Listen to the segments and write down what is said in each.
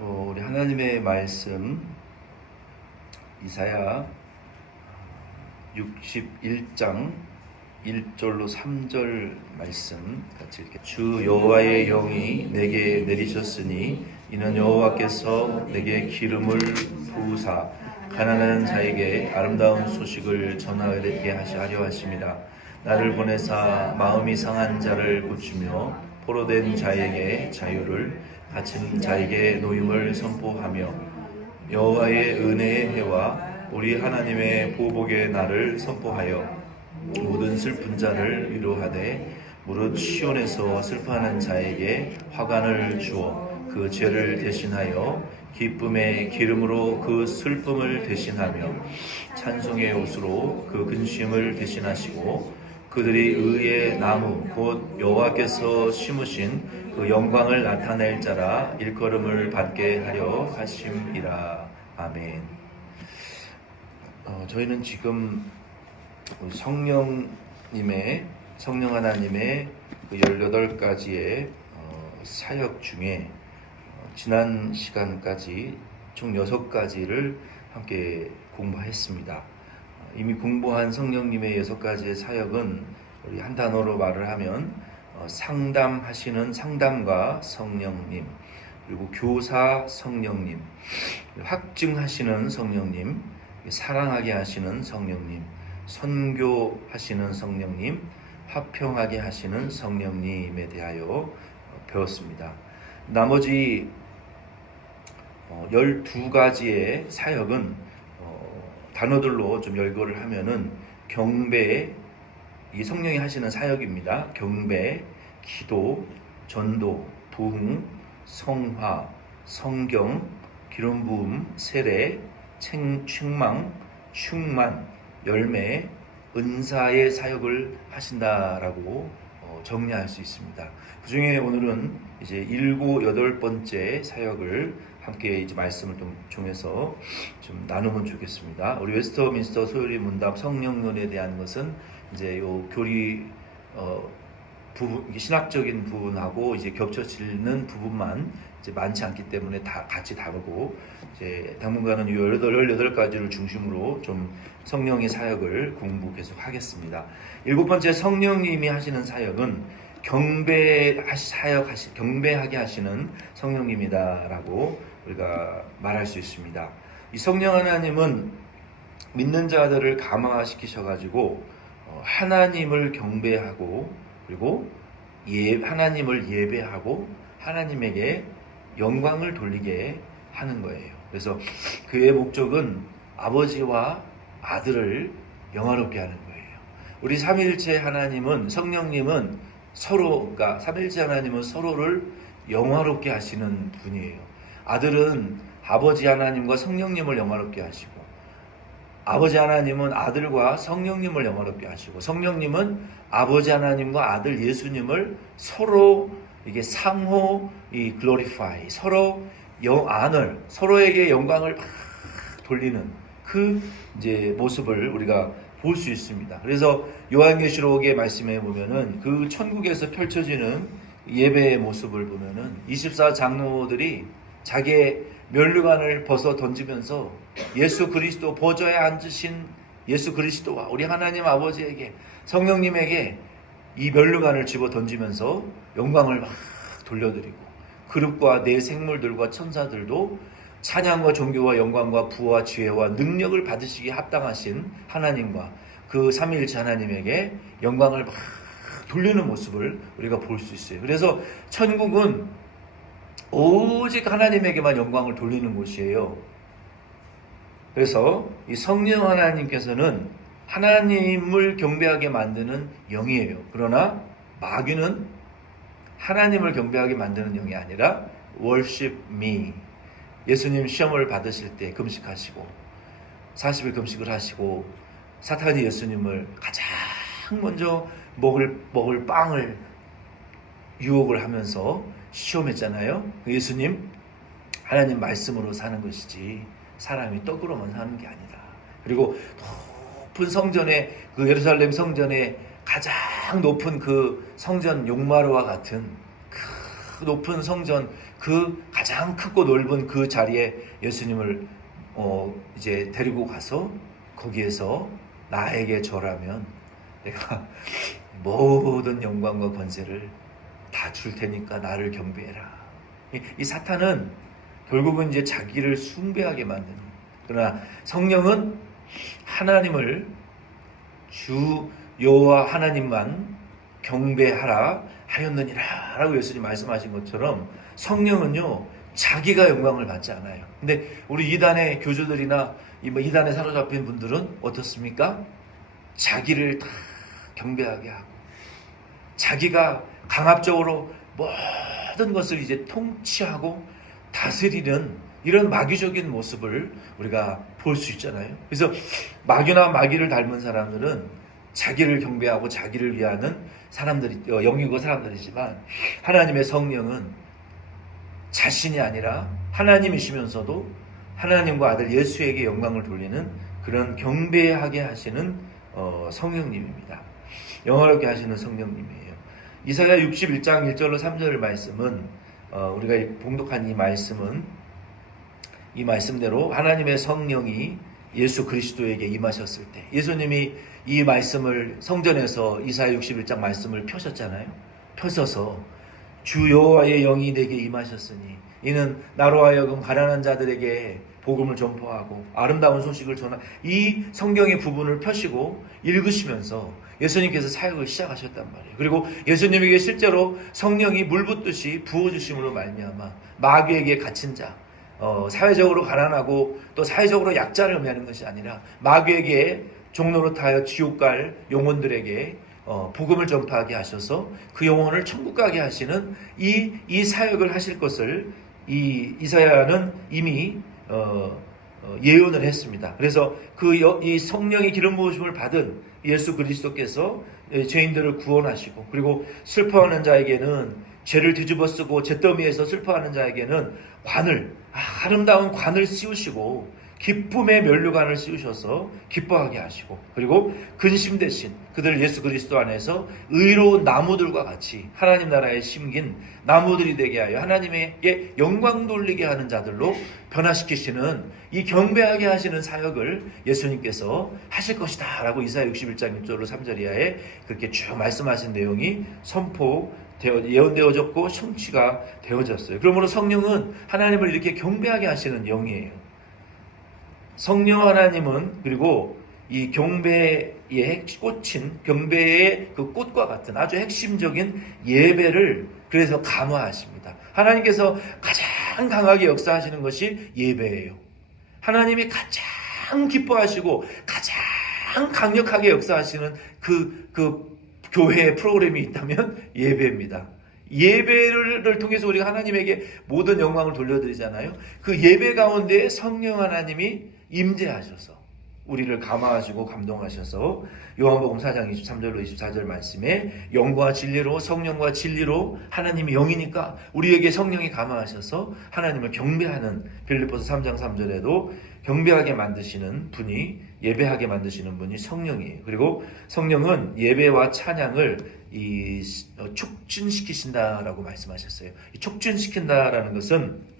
우리 하나님의 말씀 이사야 61장 1절로 3절 말씀 같이 읽게. 주 여호와의 영이 내게 내리셨으니 이는 여호와께서 내게 기름을 부으사 가난한 자에게 아름다운 소식을 전하게 하려 하심이라. 나를 보내사 마음이 상한 자를 고치며 포로된 자에게 자유를, 갇힌 자에게 노임을 선포하며 여호와의 은혜의 해와 우리 하나님의 보복의 날을 선포하여 모든 슬픈 자를 위로하되 무릇 시온에서 슬퍼하는 자에게 화관을 주어 그 죄를 대신하여 기쁨의 기름으로 그 슬픔을 대신하며 찬송의 옷으로 그 근심을 대신하시고 그들이 의의 나무 곧 여호와께서 심으신 그 영광을 나타낼 자라 일컬음을 받게 하려 하심이라. 아멘. 저희는 지금 성령 하나님의 그 18가지의 사역 중에 지난 시간까지 총 6가지를 함께 공부했습니다. 이미 공부한 성령님의 6가지의 사역은 우리 한 단어로 말을 하면 상담하시는 상담가 성령님, 그리고 교사 성령님, 확증하시는 성령님, 사랑하게 하시는 성령님, 선교하시는 성령님, 화평하게 하시는 성령님에 대하여 배웠습니다. 나머지 12가지의 사역은 단어들로 좀 열거를 하면은 경배, 이 성령이 하시는 사역입니다. 경배, 기도, 전도, 부흥, 성화, 성경, 기름 부음, 세례, 책망, 충만, 열매, 은사의 사역을 하신다라고 정리할 수 있습니다. 그 중에 오늘은 이제 7, 8번째 사역을 함께 이제 말씀을 좀 통해서 좀 나누면 좋겠습니다. 우리 웨스터민스터 소요리 문답 성령론에 대한 것은 이제 요 교리 부분, 신학적인 부분하고 이제 겹쳐지는 부분만 이제 많지 않기 때문에 다 같이 다루고, 이제 당분간은 18가지를 중심으로 좀 성령의 사역을 공부 계속 하겠습니다. 7번째 성령님이 하시는 사역은 경배하게 하시는 성령님이다라고 우리가 말할 수 있습니다. 이 성령 하나님은 믿는 자들을 감화시키셔가지고 하나님을 경배하고, 그리고 하나님을 예배하고 하나님에게 영광을 돌리게 하는 거예요. 그래서 그의 목적은 아버지와 아들을 영화롭게 하는 거예요. 우리 삼위일체 하나님은, 성령님은 그러니까 삼위일체 하나님은 서로를 영화롭게 하시는 분이에요. 아들은 아버지 하나님과 성령님을 영화롭게 하시고, 아버지 하나님은 아들과 성령님을 영화롭게 하시고, 성령님은 아버지 하나님과 아들 예수님을 서로 이게 상호 glorify, 서로에게 영광을 막 돌리는 그 이제 모습을 우리가 볼 수 있습니다. 그래서 요한계시록의 말씀에 보면은 그 천국에서 펼쳐지는 예배의 모습을 보면은 24장로들이 자기의 면류관을 벗어 던지면서 예수 그리스도 보좌에 앉으신 예수 그리스도와 우리 하나님 아버지에게, 성령님에게 이 면류관을 집어 던지면서 영광을 막 돌려드리고, 그룹과 내 생물들과 천사들도 찬양과 존귀와 영광과 부와 지혜와 능력을 받으시기에 합당하신 하나님과 그 삼위일체 하나님에게 영광을 막 돌리는 모습을 우리가 볼 수 있어요. 그래서 천국은 오직 하나님에게만 영광을 돌리는 곳이에요. 그래서 이 성령 하나님께서는 하나님을 경배하게 만드는 영이에요. 그러나 마귀는 하나님을 경배하게 만드는 영이 아니라 worship me. 예수님 시험을 받으실 때 금식하시고 40일 금식을 하시고, 사탄이 예수님을 가장 먼저 먹을 빵을 유혹을 하면서 시험했잖아요. 예수님, 하나님 말씀으로 사는 것이지 사람이 떡으로만 사는 게 아니다. 그리고 높은 성전에, 그 예루살렘 성전에 가장 높은 그 성전 용마루와 같은 높은 성전 그 가장 크고 넓은 그 자리에 예수님을 이제 데리고 가서 거기에서 나에게 절하면 내가 모든 영광과 권세를 다 줄 테니까 나를 경배해라. 이 사탄은 결국은 이제 자기를 숭배하게 만드는, 그러나 성령은 하나님을 주 여호와 하나님만 경배하라 하였느니라 라고 예수님 말씀하신 것처럼 성령은요 자기가 영광을 받지 않아요. 근데 우리 이단의 교주들이나 이단에 사로잡힌 분들은 어떻습니까? 자기를 다 경배하게 하고 자기가 강압적으로 모든 것을 이제 통치하고 다스리는 이런 마귀적인 모습을 우리가 볼 수 있잖아요. 그래서 마귀나 마귀를 닮은 사람들은 자기를 경배하고 자기를 위하는 사람들이 영이고 사람들이지만 하나님의 성령은 자신이 아니라 하나님이시면서도 하나님과 아들 예수에게 영광을 돌리는 그런 경배하게 하시는 성령님입니다. 영화롭게 하시는 성령님이에요. 이사야 61장 1절로 3절 말씀은 우리가 봉독한 이 말씀대로 하나님의 성령이 예수 그리스도에게 임하셨을 때 예수님이 이 말씀을 성전에서 이사야 61장 말씀을 펴셨잖아요. 펴서서 주 여호와의 영이 내게 임하셨으니 이는 나로 하여금 가난한 자들에게 복음을 전파하고 아름다운 소식을 전하, 이 성경의 부분을 펴시고 읽으시면서 예수님께서 사역을 시작하셨단 말이에요. 그리고 예수님에게 실제로 성령이 물 붓듯이 부어주심으로 말미암아 마귀에게 갇힌 자, 사회적으로 가난하고 또 사회적으로 약자를 의미하는 것이 아니라 마귀에게 종노릇하여 지옥 갈 영혼들에게 복음을 전파하게 하셔서 그 영혼을 천국 가게 하시는 이 사역을 하실 것을 이사야는 이미 예언을 했습니다. 그래서 이 성령의 기름 부으심을 받은 예수 그리스도께서 죄인들을 구원하시고 그리고 슬퍼하는 자에게는 죄를 뒤집어쓰고 잿더미에서 슬퍼하는 자에게는 아름다운 관을 씌우시고 기쁨의 면류관을 씌우셔서 기뻐하게 하시고 그리고 근심 대신 그들 예수 그리스도 안에서 의로운 나무들과 같이 하나님 나라에 심긴 나무들이 되게 하여 하나님에게 영광 돌리게 하는 자들로 변화시키시는 이 경배하게 하시는 사역을 예수님께서 하실 것이다 라고 이사야 61장 1절로 3절 이하에 그렇게 쭉 말씀하신 내용이 예언되어졌고 성취가 되어졌어요. 그러므로 성령은 하나님을 이렇게 경배하게 하시는 영이에요. 성령 하나님은 그리고 이 경배의 꽃인 경배의 그 꽃과 같은 아주 핵심적인 예배를 그래서 감화하십니다. 하나님께서 가장 강하게 역사하시는 것이 예배예요. 하나님이 가장 기뻐하시고 가장 강력하게 역사하시는 그 교회의 프로그램이 있다면 예배입니다. 예배를 통해서 우리가 하나님에게 모든 영광을 돌려드리잖아요. 그 예배 가운데 성령 하나님이 임재하셔서 우리를 감화하시고 감동하셔서 요한복음 4장 23절로 24절 말씀에 영과 진리로 성령과 진리로 하나님이 영이니까 우리에게 성령이 감화하셔서 하나님을 경배하는 빌립보서 3장 3절에도 경배하게 만드시는 분이 예배하게 만드시는 분이 성령이에요. 그리고 성령은 예배와 찬양을 촉진시키신다라고 말씀하셨어요. 촉진시킨다라는 것은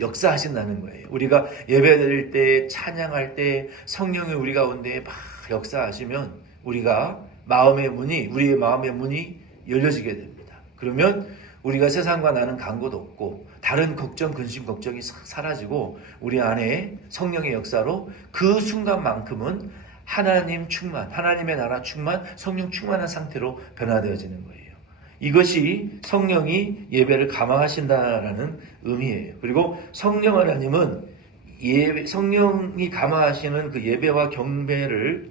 역사하신다는 거예요. 우리가 예배드릴 때 찬양할 때 성령이 우리 가운데 막 역사하시면 우리의 마음의 문이 열려지게 됩니다. 그러면 우리가 세상과 나는 간 곳 없고 다른 걱정, 근심, 걱정이 사라지고 우리 안에 성령의 역사로 그 순간만큼은 하나님 충만, 하나님의 나라 충만, 성령 충만한 상태로 변화되어지는 거예요. 이것이 성령이 예배를 감화하신다라는 의미예요. 그리고 성령 하나님은 성령이 감화하시는 그 예배와 경배를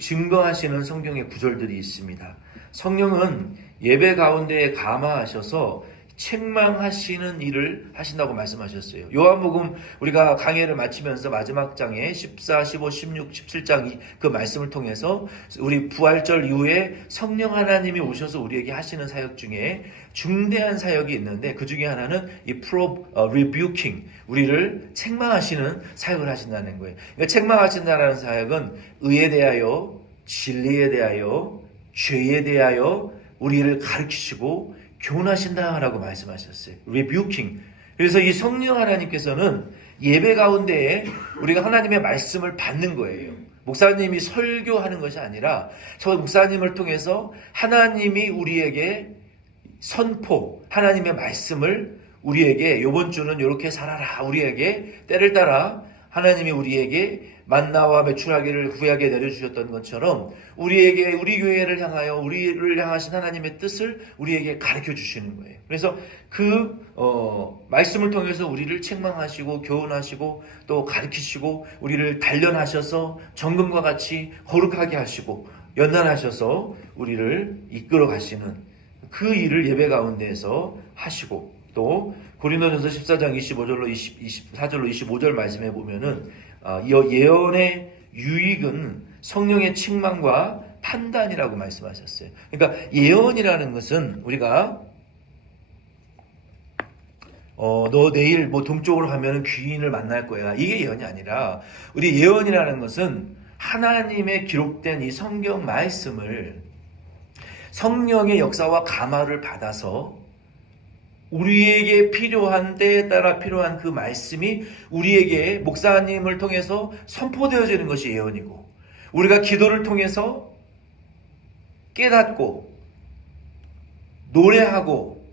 증거하시는 성경의 구절들이 있습니다. 성령은 예배 가운데 감화하셔서 책망하시는 일을 하신다고 말씀하셨어요. 요한복음 우리가 강해를 마치면서 마지막 장에 14, 15, 16, 17장 그 말씀을 통해서 우리 부활절 이후에 성령 하나님이 오셔서 우리에게 하시는 사역 중에 중대한 사역이 있는데 그 중에 하나는 이 rebuking, 우리를 책망하시는 사역을 하신다는 거예요. 그러니까 책망하신다는 사역은 의에 대하여, 진리에 대하여, 죄에 대하여 우리를 가르치시고 교훈하신다라고 말씀하셨어요. rebuking. 그래서 이 성령 하나님께서는 예배 가운데에 우리가 하나님의 말씀을 받는 거예요. 목사님이 설교하는 것이 아니라 저 목사님을 통해서 하나님이 우리에게 선포, 하나님의 말씀을 우리에게 이번 주는 이렇게 살아라, 우리에게 때를 따라 하나님이 우리에게 만나와 메추라기를 구약에 내려주셨던 것처럼 우리에게, 우리 교회를 향하여 우리를 향하신 하나님의 뜻을 우리에게 가르쳐 주시는 거예요. 그래서 그 말씀을 통해서 우리를 책망하시고 교훈하시고 또 가르치시고 우리를 단련하셔서 정금과 같이 거룩하게 하시고 연단하셔서 우리를 이끌어 가시는 그 일을 예배 가운데에서 하시고, 또 고린도전서 14장 25절로 24절로 25절 말씀에 보면은 예언의 유익은 성령의 책망과 판단이라고 말씀하셨어요. 그러니까 예언이라는 것은 우리가 너 내일 뭐 동쪽으로 가면 귀인을 만날 거야, 이게 예언이 아니라, 우리 예언이라는 것은 하나님의 기록된 이 성경 말씀을 성령의 역사와 감화를 받아서 우리에게 필요한 때에 따라 필요한 그 말씀이 우리에게 목사님을 통해서 선포되어지는 것이 예언이고, 우리가 기도를 통해서 깨닫고 노래하고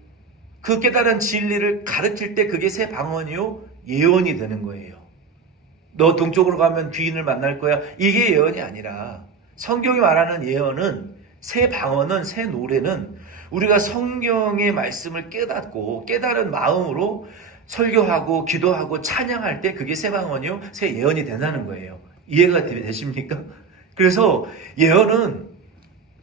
그 깨달은 진리를 가르칠 때 그게 새 방언이요 예언이 되는 거예요. 너 동쪽으로 가면 귀인을 만날 거야, 이게 예언이 아니라, 성경이 말하는 예언은, 새 방언은, 새 노래는 우리가 성경의 말씀을 깨닫고 깨달은 마음으로 설교하고 기도하고 찬양할 때 그게 새 방언이요 새 예언이 된다는 거예요. 이해가 되십니까? 그래서 예언은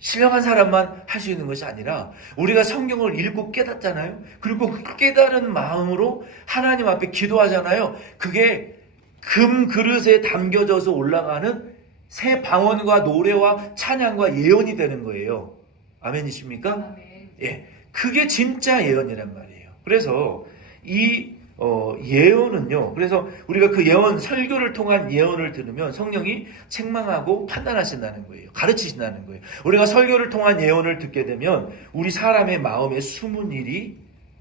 신령한 사람만 할 수 있는 것이 아니라, 우리가 성경을 읽고 깨닫잖아요. 그리고 그 깨달은 마음으로 하나님 앞에 기도하잖아요. 그게 금 그릇에 담겨져서 올라가는 새 방언과 노래와 찬양과 예언이 되는 거예요. 아멘이십니까? 아멘. 예, 그게 진짜 예언이란 말이에요. 그래서 이 예언은요, 그래서 우리가 그 예언, 설교를 통한 예언을 들으면 성령이 책망하고 판단하신다는 거예요. 가르치신다는 거예요. 우리가 설교를 통한 예언을 듣게 되면 우리 사람의 마음에 숨은 일이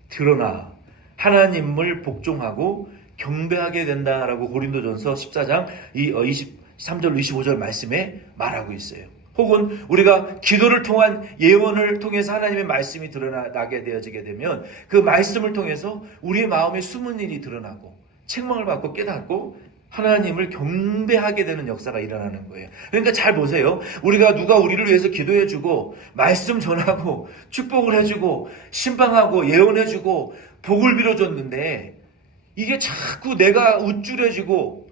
드러나 하나님을 복종하고 경배하게 된다라고 고린도전서 14장 23절 25절 말씀에 말하고 있어요. 혹은 우리가 기도를 통한 예언을 통해서 하나님의 말씀이 드러나게 되어지게 되면 그 말씀을 통해서 우리의 마음에 숨은 일이 드러나고 책망을 받고 깨닫고 하나님을 경배하게 되는 역사가 일어나는 거예요. 그러니까 잘 보세요. 우리가 누가 우리를 위해서 기도해주고 말씀 전하고 축복을 해주고 신방하고 예언해주고 복을 빌어줬는데, 이게 자꾸 내가 우쭐해지고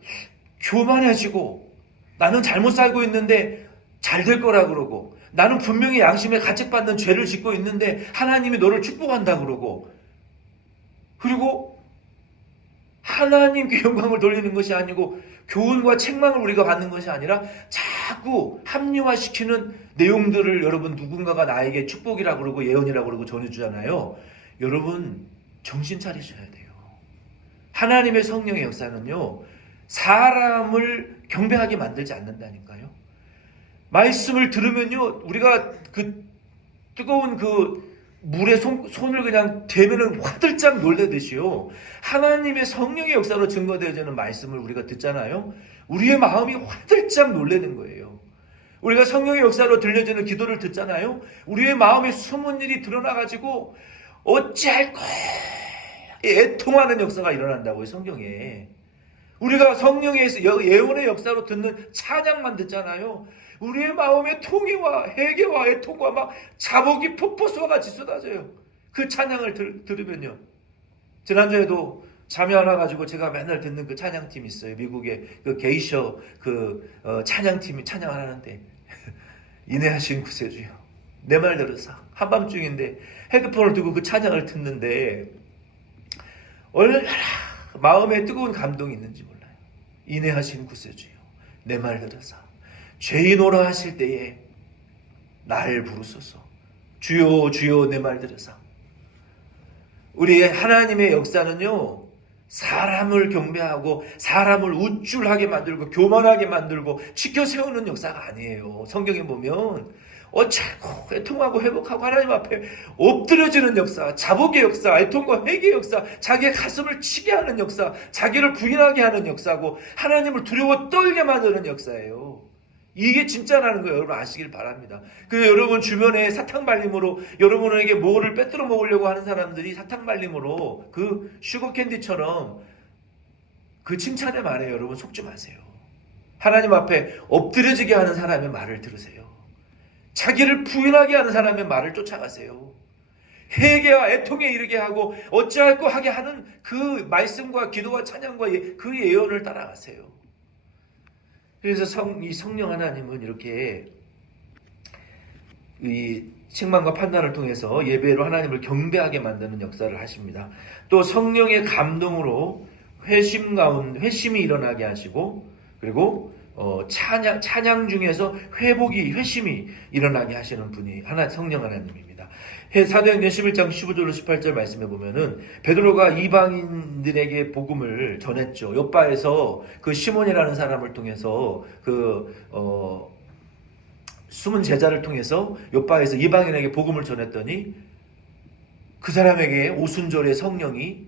교만해지고 나는 잘못 살고 있는데 잘 될 거라 그러고, 나는 분명히 양심에 가책받는 죄를 짓고 있는데 하나님이 너를 축복한다 그러고, 그리고 하나님께 영광을 돌리는 것이 아니고 교훈과 책망을 우리가 받는 것이 아니라 자꾸 합리화시키는 내용들을 여러분 누군가가 나에게 축복이라고 그러고 예언이라고 그러고 전해주잖아요. 여러분 정신 차리셔야 돼요. 하나님의 성령의 역사는요 사람을 경배하게 만들지 않는다니까요. 말씀을 들으면요 우리가 그 뜨거운 그 물에 손을 그냥 대면은 화들짝 놀래듯이요 하나님의 성령의 역사로 증거되어지는 말씀을 우리가 듣잖아요. 우리의 마음이 화들짝 놀라는 거예요. 우리가 성령의 역사로 들려지는 기도를 듣잖아요. 우리의 마음에 숨은 일이 드러나가지고 어찌할 거야 애통하는 역사가 일어난다고요. 성경에 우리가 성령의 예언의 역사로 듣는 찬양만 듣잖아요. 우리의 마음에 통해와 회개와 애통과 막 자복이 폭포수와 같이 쏟아져요. 그 찬양을 들으면요. 지난주에도 잠이 안 와가지고 제가 맨날 듣는 그 찬양팀 있어요. 미국의 그 게이셔 그 찬양팀이 찬양을 하는데 인내하신 구세주여 내 말 들으사. 한밤중인데 헤드폰을 두고 그 찬양을 듣는데 얼마나 마음에 뜨거운 감동이 있는지 몰라요. 인내하신 구세주여 내 말 들으사. 죄인오라 하실 때에 날 부르소서. 주여 주여 내 말 들으사. 우리의 하나님의 역사는요 사람을 경배하고 사람을 우쭐하게 만들고 교만하게 만들고 치켜 세우는 역사가 아니에요. 성경에 보면 어차고 애통하고 회복하고 하나님 앞에 엎드려지는 역사, 자복의 역사, 애통과 회개의 역사, 자기의 가슴을 치게 하는 역사, 자기를 부인하게 하는 역사고 하나님을 두려워 떨게 만드는 역사예요. 이게 진짜라는 거예요. 여러분 아시길 바랍니다. 여러분 주변에 사탕발림으로 여러분에게 뭐를 빼뜨려 먹으려고 하는 사람들이 사탕발림으로 그 슈거캔디처럼 그 칭찬의 말에 여러분 속지 마세요. 하나님 앞에 엎드려지게 하는 사람의 말을 들으세요. 자기를 부인하게 하는 사람의 말을 쫓아가세요. 회개와 애통에 이르게 하고 어찌할꼬 하게 하는 그 말씀과 기도와 찬양과 그 예언을 따라가세요. 그래서 이 성령 하나님은 이렇게 이 책망과 판단을 통해서 예배로 하나님을 경배하게 만드는 역사를 하십니다. 또 성령의 감동으로 회심이 일어나게 하시고, 그리고 찬양 중에서 회심이 일어나게 하시는 분이 성령 하나님입니다. 사도행전 11장 15절로 18절 말씀해 보면은 베드로가 이방인들에게 복음을 전했죠. 요바에서 그 시몬이라는 사람을 통해서 숨은 제자를 통해서 요바에서 이방인에게 복음을 전했더니 그 사람에게 오순절에 성령이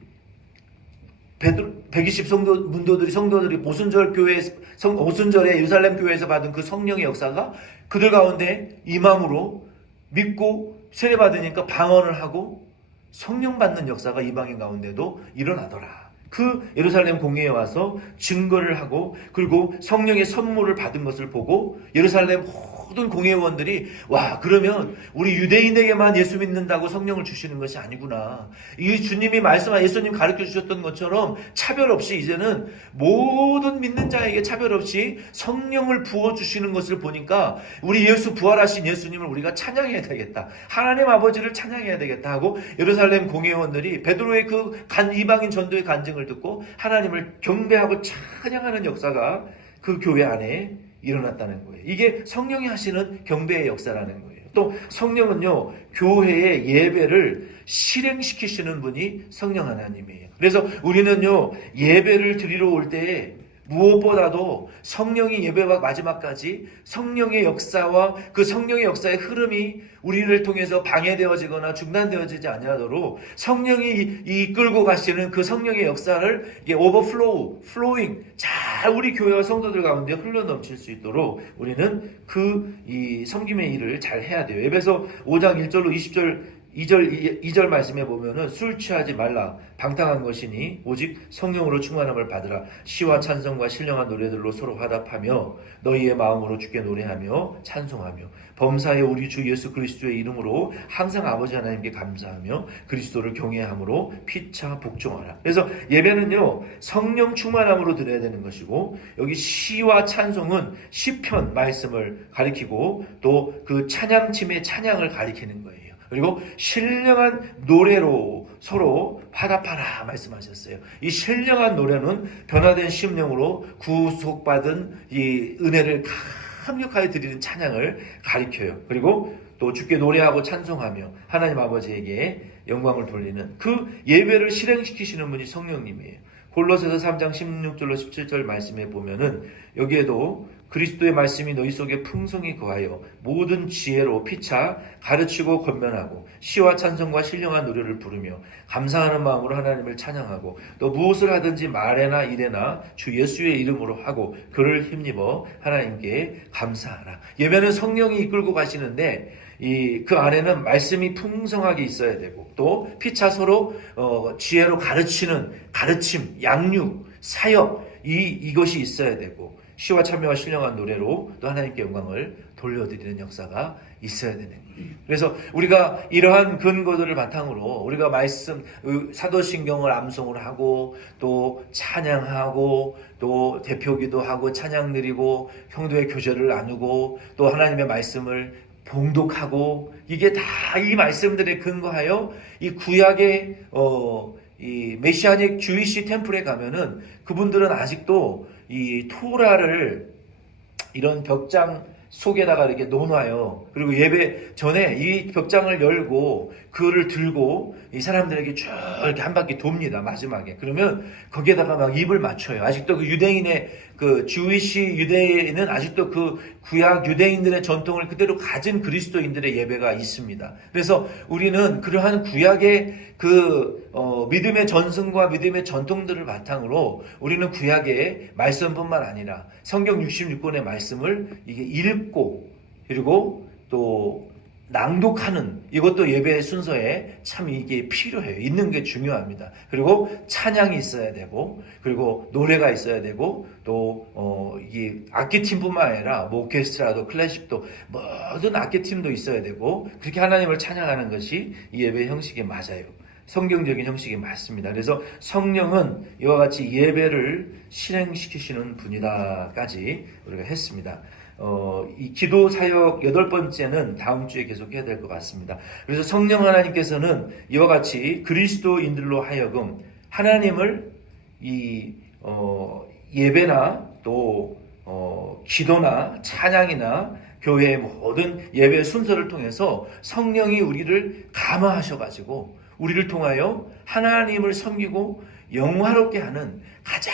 120 성도들이 오순절에 예루살렘 교회에서 받은 그 성령의 역사가 그들 가운데 임함으로 믿고 세례받으니까 방언을 하고 성령 받는 역사가 이방인 가운데도 일어나더라. 그 예루살렘 공회에 와서 증거를 하고, 그리고 성령의 선물을 받은 것을 보고 예루살렘 모든 공회원들이 와, 그러면 우리 유대인에게만 예수 믿는다고 성령을 주시는 것이 아니구나. 이 주님이 말씀한 예수님 가르쳐 주셨던 것처럼 차별 없이 이제는 모든 믿는 자에게 차별 없이 성령을 부어주시는 것을 보니까 우리 예수 부활하신 예수님을 우리가 찬양해야 되겠다. 하나님 아버지를 찬양해야 되겠다 하고 예루살렘 공회원들이 베드로의 그 이방인 전도의 간증을 듣고 하나님을 경배하고 찬양하는 역사가 그 교회 안에 일어났다는 거예요. 이게 성령이 하시는 경배의 역사라는 거예요. 또 성령은요, 교회의 예배를 실행시키시는 분이 성령 하나님이에요. 그래서 우리는요, 예배를 드리러 올 때에 무엇보다도 성령이 예배와 마지막까지 성령의 역사와 그 성령의 역사의 흐름이 우리를 통해서 방해되어지거나 중단되어지지 아니하도록 성령이 이끌고 가시는 그 성령의 역사를 이게 플로잉 잘 우리 교회와 성도들 가운데 흘러넘칠 수 있도록 우리는 이 섬김의 일을 잘 해야 돼요. 에베소 5장 1절로 2절 말씀에 보면은 술 취하지 말라. 방탕한 것이니 오직 성령으로 충만함을 받으라. 시와 찬송과 신령한 노래들로 서로 화답하며 너희의 마음으로 주께 노래하며 찬송하며 범사에 우리 주 예수 그리스도의 이름으로 항상 아버지 하나님께 감사하며 그리스도를 경외함으로 피차 복종하라. 그래서 예배는요, 성령 충만함으로 드려야 되는 것이고, 여기 시와 찬송은 시편 말씀을 가리키고 또 그 찬양팀의 찬양을 가리키는 거예요. 그리고 신령한 노래로 서로 화답하라 말씀하셨어요. 이 신령한 노래는 변화된 심령으로 구속받은 이 은혜를 강력하게 드리는 찬양을 가리켜요. 그리고 또 주께 노래하고 찬송하며 하나님 아버지에게 영광을 돌리는 그 예배를 실행시키시는 분이 성령님이에요. 골로새서 3장 16절로 17절 말씀에 보면은 여기에도 그리스도의 말씀이 너희 속에 풍성히 거하여 모든 지혜로 피차 가르치고 권면하고 시와 찬송과 신령한 노래를 부르며 감사하는 마음으로 하나님을 찬양하고 또 무엇을 하든지 말에나 일에나 주 예수의 이름으로 하고 그를 힘입어 하나님께 감사하라. 예배는 성령이 이끌고 가시는데 그 안에는 말씀이 풍성하게 있어야 되고 또 피차 서로 지혜로 가르침, 양육, 사역 이것이 있어야 되고 시와 참여와 신령한 노래로 또 하나님께 영광을 돌려드리는 역사가 있어야 되는 거예요. 그래서 우리가 이러한 근거들을 바탕으로 우리가 사도신경을 암송을 하고 또 찬양하고 또 대표기도 하고 찬양 드리고 형도의 교제를 나누고 또 하나님의 말씀을 봉독하고 이게 다 이 말씀들에 근거하여 이 구약의 이 메시아닉 주이시 템플에 가면은 그분들은 아직도 이 토라를 이런 벽장 속에다가 이렇게 놓아요. 그리고 예배 전에 이 벽장을 열고 그거를 들고 이 사람들에게 쭉 이렇게 한 바퀴 돕니다. 마지막에. 그러면 거기에다가 막 입을 맞춰요. 아직도 그 유대인의 그 주이시 유대인은 아직도 그 구약 유대인들의 전통을 그대로 가진 그리스도인들의 예배가 있습니다. 그래서 우리는 그러한 구약의 믿음의 전승과 믿음의 전통들을 바탕으로 우리는 구약의 말씀뿐만 아니라 성경 66권의 말씀을 이게 읽고 그리고 또 낭독하는 이것도 예배 순서에 참 이게 필요해요. 있는 게 중요합니다. 그리고 찬양이 있어야 되고, 그리고 노래가 있어야 되고, 또 이게 악기팀뿐만 아니라 뭐 오케스트라도 클래식도 모든 악기팀도 있어야 되고, 그렇게 하나님을 찬양하는 것이 이 예배 형식에 맞아요. 성경적인 형식이 맞습니다. 그래서 성령은 이와 같이 예배를 실행시키시는 분이다까지 우리가 했습니다. 이 기도 사역 8번째는 다음 주에 계속해야 될 것 같습니다. 그래서 성령 하나님께서는 이와 같이 그리스도인들로 하여금 하나님을 예배나 또 기도나 찬양이나 교회의 모든 예배 순서를 통해서 성령이 우리를 감화하셔가지고 우리를 통하여 하나님을 섬기고 영화롭게 하는 가장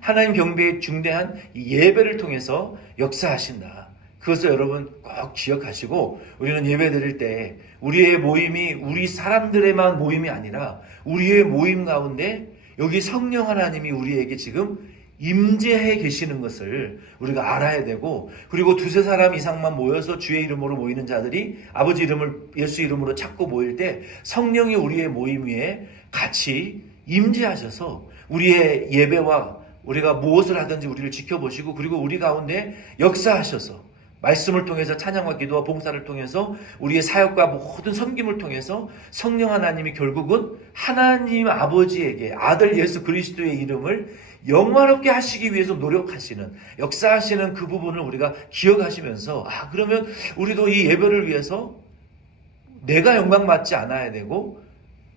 하나님 경배의 중대한 예배를 통해서 역사하신다. 그것을 여러분 꼭 기억하시고 우리는 예배 드릴 때 우리의 모임이 우리 사람들의만 모임이 아니라 우리의 모임 가운데 여기 성령 하나님이 우리에게 지금 임재해 계시는 것을 우리가 알아야 되고, 그리고 2-3사람 이상만 모여서 주의 이름으로 모이는 자들이 아버지 이름을 예수 이름으로 찾고 모일 때 성령이 우리의 모임 위에 같이 임재하셔서 우리의 예배와 우리가 무엇을 하든지 우리를 지켜보시고, 그리고 우리 가운데 역사하셔서 말씀을 통해서 찬양과 기도와 봉사를 통해서 우리의 사역과 모든 섬김을 통해서 성령 하나님이 결국은 하나님 아버지에게 아들 예수 그리스도의 이름을 영화롭게 하시기 위해서 노력하시는, 역사하시는 그 부분을 우리가 기억하시면서 그러면 우리도 이 예배를 위해서 내가 영광받지 않아야 되고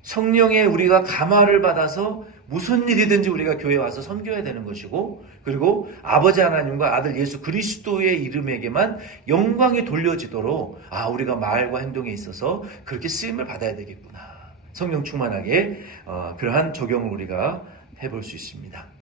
성령의 우리가 감화를 받아서 무슨 일이든지 우리가 교회에 와서 섬겨야 되는 것이고, 그리고 아버지 하나님과 아들 예수 그리스도의 이름에게만 영광이 돌려지도록 우리가 말과 행동에 있어서 그렇게 쓰임을 받아야 되겠구나. 성령 충만하게 그러한 적용을 우리가 해볼 수 있습니다.